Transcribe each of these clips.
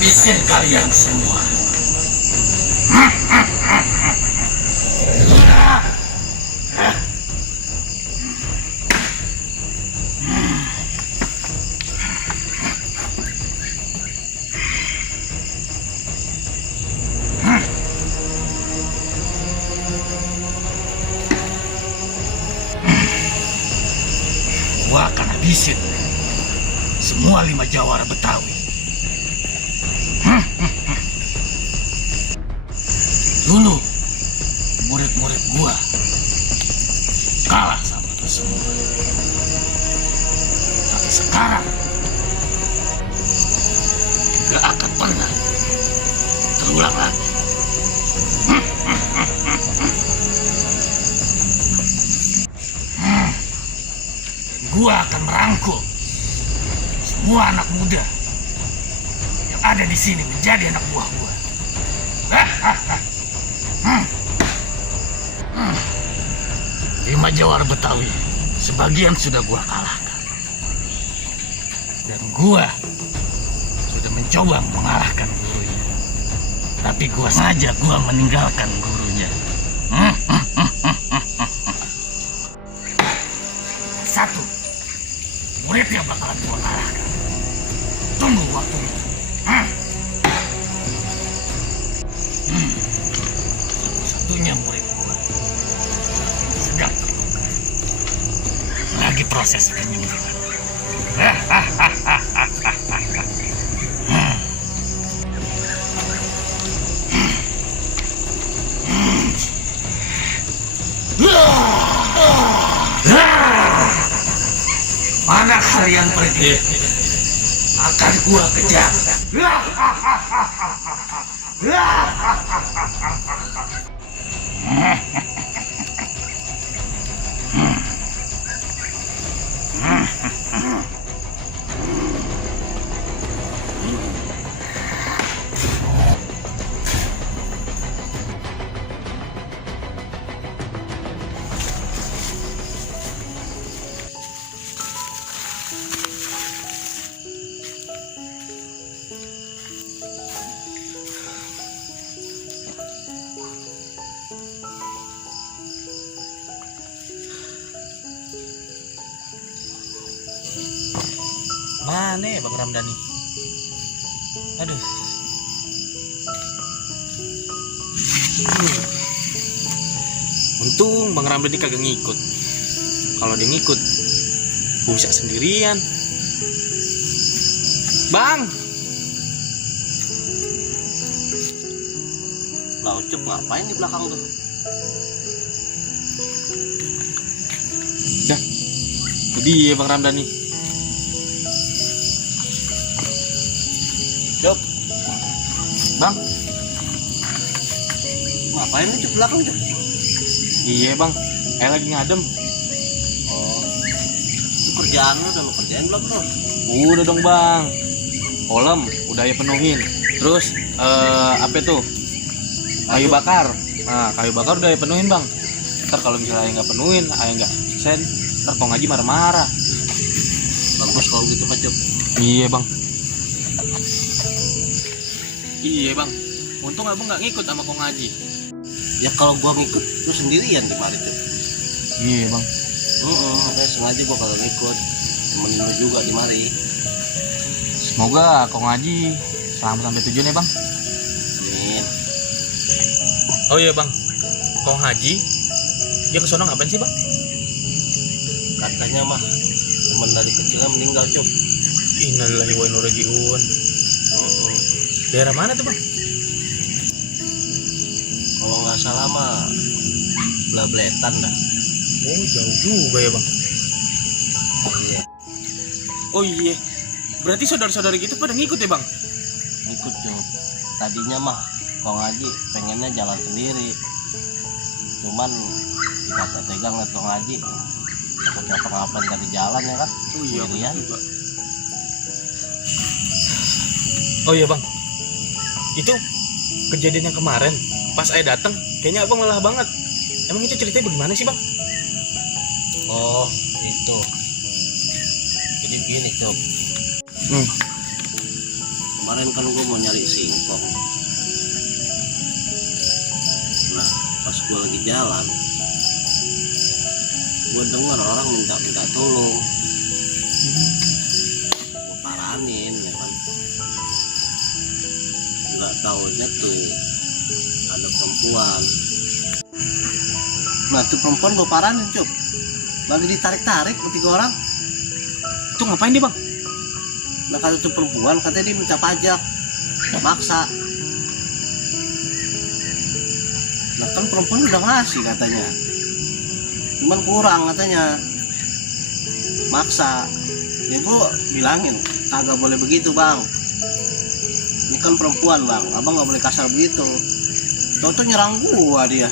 habisin kalian semua. Gua akan habisin semua 5 jawara Betawi. Dulu murid-murid gua kalah sama itu semua. Tapi sekarang gak akan pernah terulang lagi. Gua akan merangkul semua anak muda yang ada di sini menjadi anak buah gua. 5 jawara Betawi sebagian sudah gua kalahkan, dan gua sudah mencoba mengalahkan gurunya. Tapi gua sengaja meninggalkan gurunya. Satu murid yang bakalan gua kalahkan. Tunggu waktunya. Satu-satunya murid gua sedang terluka. Lagi proses penyembuhan. Mana kalian pergi? Akan gua kejar. Mana ya Bang Ramdhani? Aduh. Untung Bang Ramdhani kagak ngikut. Kalau dia ngikut, gue bisa sendirian. Bang! Lah Ucup ngapain di belakang tuh? Dah, itu dia Bang Ramdhani. Cop, Bang? ngapain lu di belakang Cop? Iya Bang, saya lagi ngadem. Oh, itu kerjaan lu udah lu kerjain belum tuh? Udah dong Bang. Kolam udah ya penuhin. Terus apa tuh? Kayu bakar. Nah, kayu bakar udah ya penuhin Bang. Ntar kalau misalnya nggak penuhin, ayah nggak sen, ntar Kong Haji marah-marah. Bagus kalau gitu Pak Cop. Iya Bang. Iya Bang. Untung abang nggak ngikut sama Kong Haji. Ya kalau gua ngikut, lu sendirian di mari Cop. Iya Bang. Makanya sengaja gua kalau ngikut, temenin lu juga di mari. Semoga Kong Haji selamat sampai tujuan ya Bang. Amin. Oh iya Bang. Kong Haji dia kesono ngapain sih Bang? Katanya mah temen dari kecilnya meninggal Cop. Innalillahi wa inna ilaihi raji'un. Daerah mana tuh Bang? Kalau nggak salah mah Blabletan dah. Oh jauh juga ya Bang. Iya. Oh iya. Berarti saudara-saudara gitu pada ngikut ya Bang? Ikut Cop. Tadinya mah Kong Haji pengennya jalan sendiri. Cuman dikata tegang liat Kong Haji. Takutnya pengapain dari jalan ya kan? Oh iya Sendirian. juga. Oh iya Bang. Itu kejadian yang kemarin pas saya datang, kayaknya abang lelah banget. Emang itu ceritanya bagaimana sih Bang? Oh itu. Jadi begini Cok. Kemarin kan gue mau nyari singkong. Nah, pas gue lagi jalan, gue dengar orang minta tolong. Gue paranin, ya kan. Nggak taunya tuh ada perempuan. Nah, tuh perempuan gue paranin, Cuk. Lagi ditarik-tarik sama 3 orang. Itu ngapain dia, Bang? Nah, kata tuh perempuan katanya dia minta pajak, maksa. Nah, kan perempuan udah ngasih katanya, cuman kurang katanya, maksa. Ya gue bilangin kagak boleh begitu, Bang. Ini kan perempuan, Bang, abang nggak boleh kasar begitu. Toto nyerang gua dia.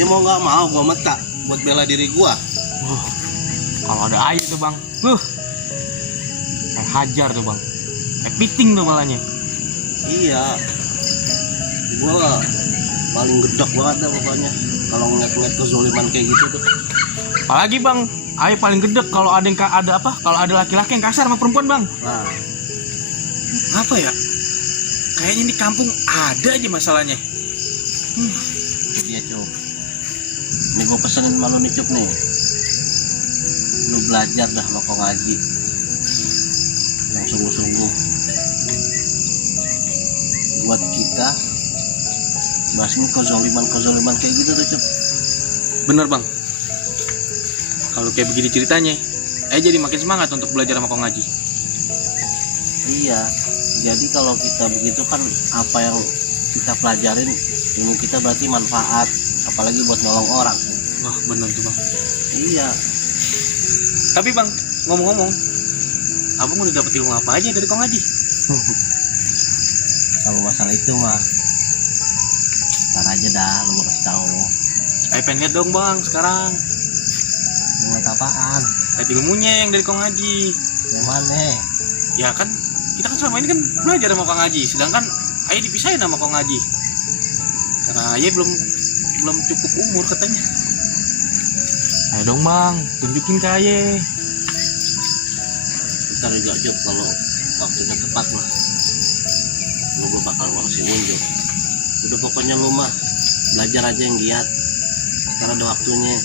Ya mau nggak mau gua meta buat bela diri gua. Kalau ada air tuh, Bang. Kayak hajar tuh, Bang. Kayak piting tuh malahnya. Iya, gua paling gedek banget dah pokoknya kalau ngeliat kezoliman kayak gitu tuh. Apalagi, Bang, Ayo paling gede kalau ada yang kalau ada laki-laki yang kasar sama perempuan, Bang. Nah, Apa ya? Kayaknya di kampung ada aja masalahnya. itu dia, Cuk. Ini gue pesenin sama lu nih, Cuk, nih. Lu belajar dah lo kok ngaji yang sungguh-sungguh buat kita basmi kezoliman kayak gitu tuh, Cuk. Bener, Bang. Kalau kayak begini ceritanya, jadi makin semangat untuk belajar sama Kong Haji. Iya, jadi kalau kita begitu kan apa yang kita pelajarin, ilmu kita berarti manfaat, apalagi buat nolong orang. Wah, bener tuh, Bang. Iya. Tapi, Bang, ngomong-ngomong, Abang udah dapet ilmu apa aja dari Kong Haji? Kalau masalah itu mah ntar aja dah, lu kasih tahu. Ayo pengen lihat dong, Bang, sekarang. Mulai apaan? Lihat ilmunya yang dari Kong Haji. Yang mana? Ya kan, kita kan selama ini kan belajar sama Kong Haji, sedangkan Ayah dipisahin sama Kong Haji. Karena Ayah belum cukup umur katanya. Ayo dong, Bang, tunjukin ke Ayah. Ntar juga, Cuk, kalau waktunya tepat mah lu gua bakal kasih unjuk. Udah pokoknya lu mah belajar aja yang giat, karena ada waktunya.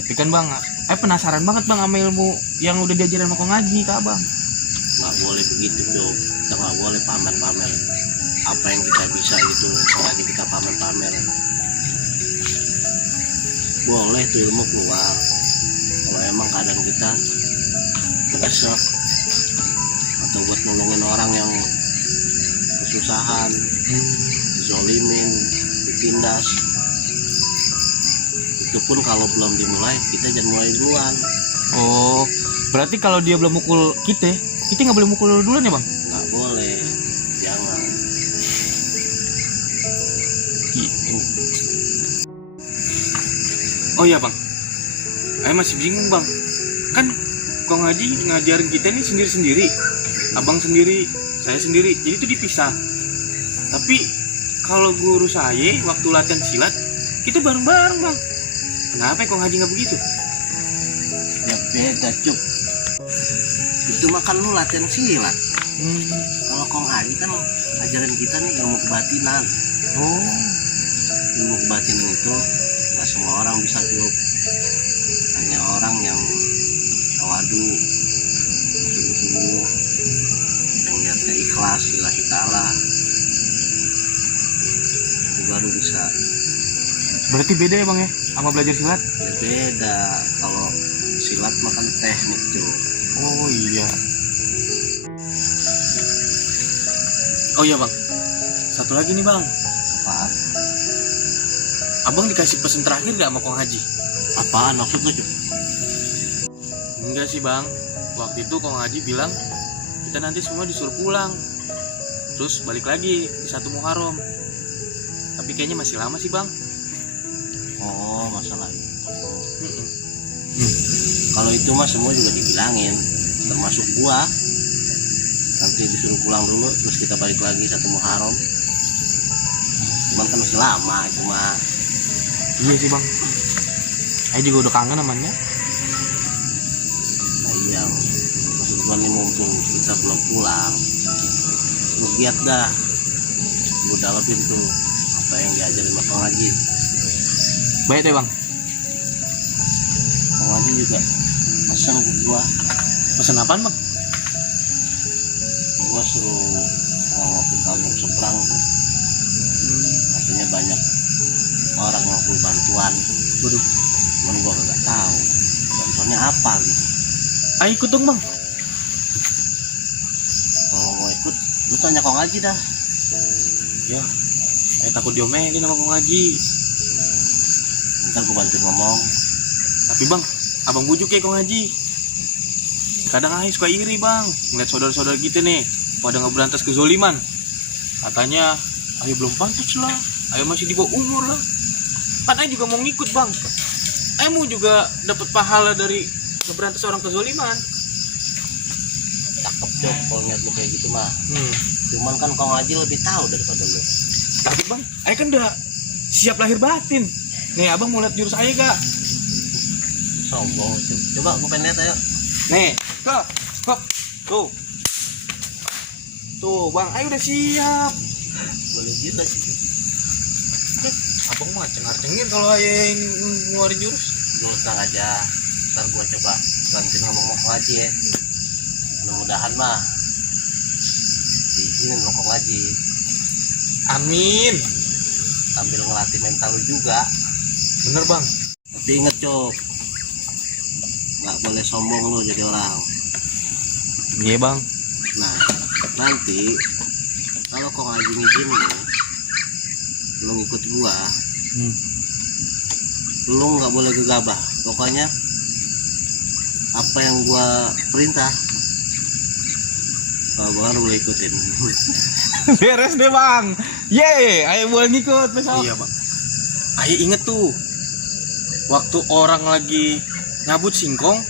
Tapi kan, Bang, penasaran banget, Bang, sama ilmu yang udah diajarin sama Kong Haji ke Abang. Nggak boleh begitu, Cuk. Kita nggak boleh pamer-pamer apa yang kita bisa itu, selagi kita pamer-pamer. Boleh tuh ilmu keluar kalau emang keadaan kita kesek atau buat nolongin orang yang kesusahan, zolimin, ditindas. Itu pun kalau belum dimulai, kita jangan mulai duluan. Oh, berarti kalau dia belum mukul kita nggak boleh mukul duluan ya, Bang? Nggak boleh, jangan Gitu. Oh iya, Bang, Ayah masih bingung, Bang. Kan Kong Haji ngajarin kita ini sendiri-sendiri, Abang sendiri, saya sendiri, jadi itu dipisah. Tapi kalau guru saya waktu latihan silat, kita bareng-bareng, Bang. Kenapa Kong Haji nggak begitu? ya beda, Cuk. Itu makan lu latihan silat. Kalau Kong Haji kan ajaran kita nih ilmu kebatinan. Oh, Ilmu kebatinan itu nggak semua orang bisa, Cuk. Hanya orang yang tawadu, sungguh-sungguh, yang niatnya ikhlas lillahi ta'ala, itu baru bisa. berarti beda ya, Bang, ya, sama belajar silat? Ya beda, kalau silat makan teknik, Cuk. Oh iya. Oh iya, Bang, satu lagi nih, Bang. Apaan? Abang dikasih pesan terakhir gak sama Kong Haji? Apaan maksudnya, Cuk? Enggak sih, Bang. Waktu itu Kong Haji bilang kita nanti semua disuruh pulang, terus balik lagi di 1 Muharram. Tapi kayaknya masih lama sih, Bang. Oh, masalah itu. Kalau itu mah semua juga dibilangin, termasuk gua. Nanti disuruh pulang dulu, terus kita balik lagi 1 Muharram. Cuman kan masih lama, cuma Iya sih, Bang. Ayo juga udah kangen namanya. nah iya, Cuman ini mumpung kita belum pulang, lu lihat dah, lu dalamin tuh apa yang diajarin sama Kang Haji. Baik deh bang. Kang Haji juga pesan ke gua, Pesan apaan bang? gua suruh ngawakin kampung seberang tuh. Katanya banyak orang yang perlu bantuan. Waduh. Cuman gua nggak tahu bantuannya apa gitu. Ayo ikut dong bang. Kalau mau ikut, lu tanya Kang Haji dah. Ya, saya takut diomelin sama Kang Haji. Ntar gua bantu ngomong. Tapi bang, abang bujuk ya Kang Haji. Kadang Ayo suka iri bang, ngeliat saudara-saudara kita nih pada ngeberantas kezoliman. Katanya Ayo belum pantas lah, Ayo masih di bawah umur lah. Kan Ayo juga mau ngikut bang. Ayo mau juga dapat pahala dari ngeberantas orang kezoliman. Cakep Cok, kalau niat lu kayak gitu mah. Cuman kan Kang Haji lebih tahu daripada lu. Tapi bang, Ayo kan udah siap lahir batin. Nih abang mau lihat jurus Ayo gak? Sombong. Coba gua pengen lihat ayo. Nih, hop, tuh. Tuh bang, Ayo udah siap. Boleh gitu sih. Abang mah cengar-cengir kalau Ayo yang ngeluarin jurus. Lu tenang aja. Ntar gua coba bantu ngomong Kang Haji ya. Mudah-mudahan mah diizinin sama Kang Haji. Amin. Sambil ngelatih mental lu juga. Bener bang. Tapi inget Cok, nggak boleh sombong lu jadi orang. Iya bang. Nah nanti kalau Kang Haji ngizinin lu ngikut gua, lu nggak boleh gegabah. Pokoknya apa yang gua perintah, gua kan boleh ikutin. Beres deh bang. Yeay, Ayo boleh ngikut besok. Iya bang. Ayo inget tuh, waktu orang lagi nyabut singkong,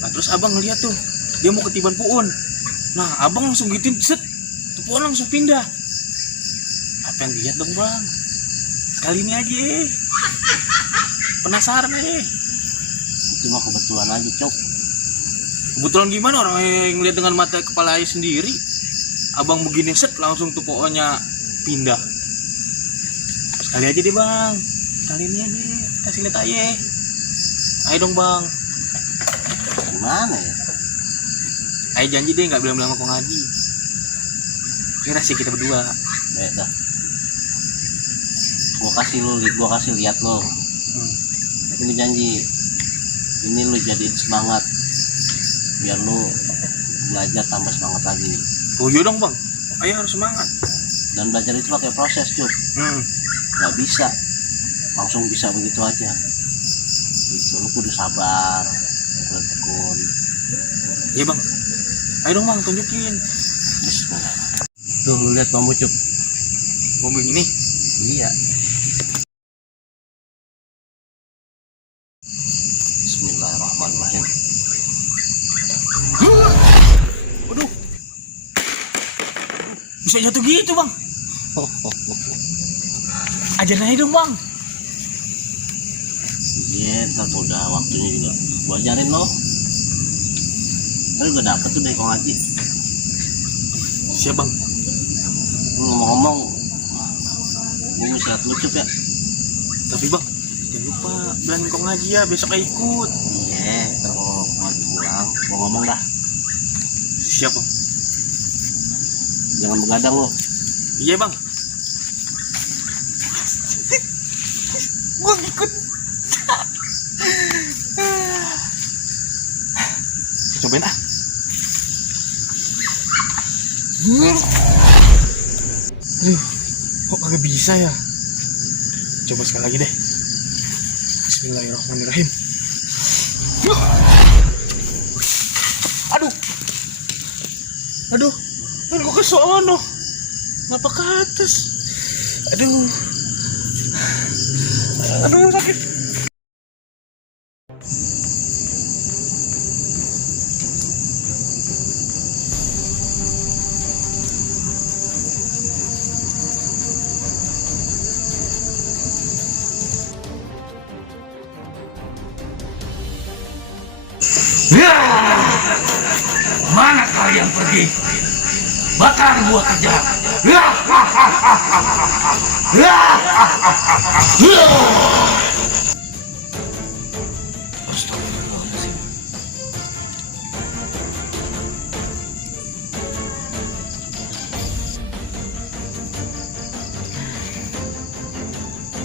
nah terus abang ngeliat tuh dia mau ketiban puun. Nah abang langsung gituin, set, tuh puun langsung pindah. Apa yang dilihat dong bang? Sekali ini aja. Penasaran aja. Itu mah kebetulan aja Cok. Kebetulan gimana, orang yang ngeliat dengan mata kepala Ayo sendiri. Abang begini set langsung tuh pokoknya pindah. Sekali aja deh bang, kali ini aja kasih lihat Ayo. Ayo dong bang. Gimana ya? Ayo janji deh nggak bilang-bilang sama Kang Haji. Kira sih kita berdua. Baik dah. Gua kasih lihat lo. Tapi lu janji, ini lu jadiin semangat biar lu belajar tambah semangat lagi. Oh iya dong bang, Ayo harus semangat. Dan belajar itu pakai proses Cuk. Nggak bisa langsung bisa begitu aja. Itu lu kudu sabar, kudu tekun. Iya bang. Ayo dong bang, tunjukin. Bismillah. Tuh lu lihat bambu Cuk. Bambu ini. Iya. Bismillahirrahmanirrahim. Waduh. Bisa jatuh gitu bang. Ajarin aja dong bang. Iya, ntar kalau udah waktunya juga gua ajarin lo. Kan udah dapet tuh dari Kang Haji. Siap bang. Lu ngomong-ngomong, gua mesti lihat lucu ya. Tapi bang, jangan lupa bilang Kang Haji ya, besok Ayo ikut. Iya, ntar kalau Kang Haji pulang, gua ngomong dah. Siap bang. Jangan begadang lo. Iya bang. Gua ngikut. Cobain ah. Aduh, kok kagak bisa ya? Coba sekali lagi deh. Bismillahirrahmanirrahim. Aduh. Aduh, kan gua ke sono. Ngapa ke atas? Aduh. Aduh, sakit. kalian pergi. Bakar gua kerjaan. Astagfirullahaladzim.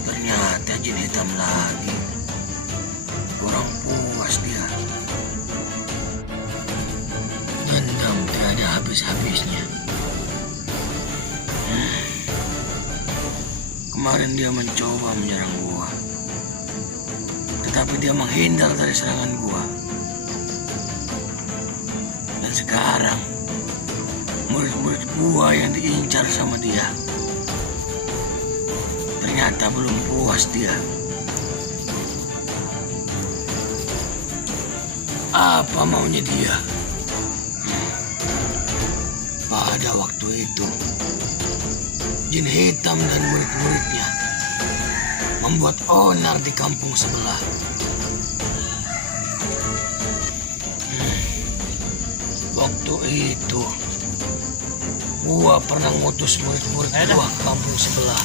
Ternyata jin hitam lagi. Kurang puas dia. Dendam tiada habis-habisnya. Kemarin dia mencoba menyerang gua, tetapi dia menghindar dari serangan gua. Dan sekarang murid-murid gua yang diincar sama dia. Ternyata belum puas dia. Apa maunya dia? Pada waktu itu, jin hitam dan murid-muridnya membuat onar di kampung sebelah. Waktu itu, gua pernah ngutus murid-murid gua ke kampung sebelah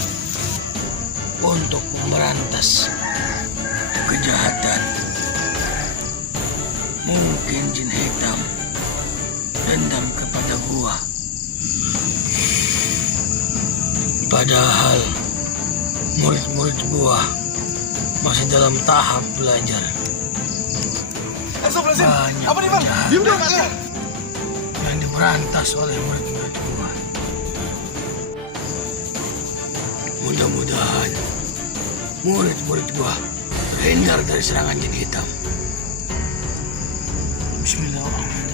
untuk memberantas kejahatan. Mungkin jin hitam dendam kepada gua. Padahal murid-murid gua masih dalam tahap belajar. Banyak kejahatan yang diberantas oleh murid-murid gua. Mudah-mudahan murid-murid gua terhindar dari serangan jin hitam. Bismillahirrahmanirrahim.